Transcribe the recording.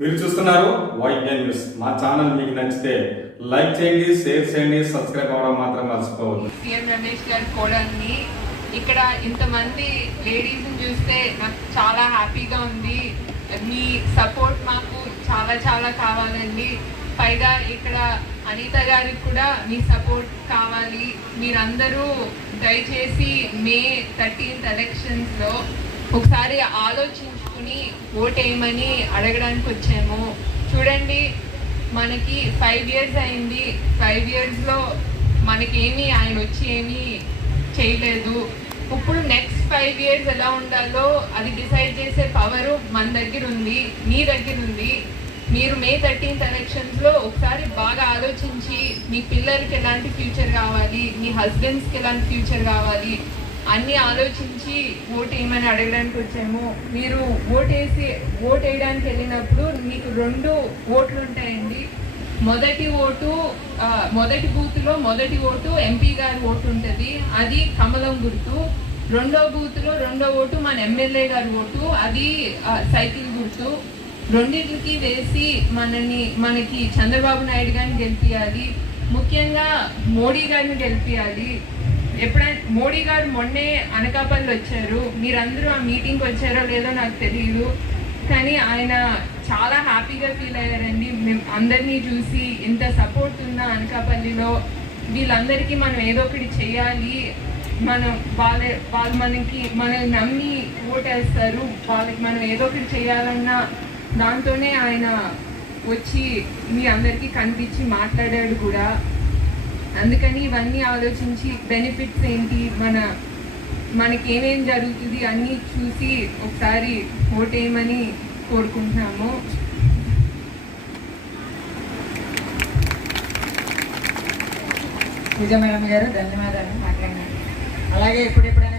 మీరు చూస్తున్నారు YN news. మా ఛానల్ మీకు నచ్చితే లైక్ చేయండి, షేర్ చేయండి, సబ్స్క్రైబ్ అవ్వడం మాత్రం మర్చిపోవద్దు. సీఎం రమేష్ గారి కోడల్ని ఇక్కడ ఇంతమంది లేడీస్ని చూస్తే నాకు చాలా హ్యాపీగా ఉంది. మీ సపోర్ట్ మాకు చాలా చాలా కావాలండి. పైగా ఇక్కడ అనిత గారికి కూడా మీ సపోర్ట్ కావాలి. మీరందరూ దయచేసి May 13th ఎలక్షన్స్లో ఒకసారి ఆలోచించుకుని ఓటేయమని అడగడానికి వచ్చాము. చూడండి, మనకి 5 years అయింది. 5 yearsలో మనకేమీ ఆయన వచ్చి ఏమీ చేయలేదు. ఇప్పుడు నెక్స్ట్ 5 years ఎలా ఉండాలో అది డిసైడ్ చేసే పవరు మన దగ్గర ఉంది, మీ దగ్గర ఉంది. మీరు May 13th ఎలక్షన్స్లో ఒకసారి బాగా ఆలోచించి మీ పిల్లలకి ఎలాంటి ఫ్యూచర్ కావాలి, మీ హస్బెండ్స్కి ఎలాంటి ఫ్యూచర్ కావాలి అన్నీ ఆలోచించి ఓటు వేయమని అడగడానికి వచ్చాము. మీరు ఓటు వేయడానికి వెళ్ళినప్పుడు మీకు 2 ఓట్లు ఉంటాయండి. మొదటి బూత్లో మొదటి ఓటు MP గారి ఓటు ఉంటుంది, అది కమలం గుర్తు. రెండో బూత్లో రెండో ఓటు మన MLA గారి ఓటు, అది సైకిల్ గుర్తు. రెండింటికి వేసి మనకి చంద్రబాబు నాయుడు గారిని గెలిపియాలి. ముఖ్యంగా మోడీ గారిని గెలిపియాలి. ఎప్పుడైనా మోడీ గారు మొన్నే అనకాపల్లి వచ్చారు. మీరందరూ ఆ మీటింగ్కి వచ్చారో లేదో నాకు తెలియదు, కానీ ఆయన చాలా హ్యాపీగా ఫీల్ అయ్యారండి. మేము అందరినీ చూసి ఇంత సపోర్ట్ ఉన్న అనకాపల్లిలో వీళ్ళందరికీ మనం ఏదో ఒకటి చేయాలి, వాళ్ళు మనల్ని నమ్మి ఓటేస్తారు, వాళ్ళకి మనం ఏదో ఒకటి చేయాలన్న దాంతోనే ఆయన వచ్చి మీ అందరికీ కనిపించి మాట్లాడాడు కూడా. అందుకని ఇవన్నీ ఆలోచించి బెనిఫిట్స్ ఏంటి, మనకి ఏమేం జరుగుతుంది అన్నీ చూసి ఒకసారి ఓటేయమని కోరుకుంటున్నాము. పూజ మేడం గారు ధన్యవాదాలు మాట్లాడినారు. అలాగే ఇప్పుడెప్పుడైనా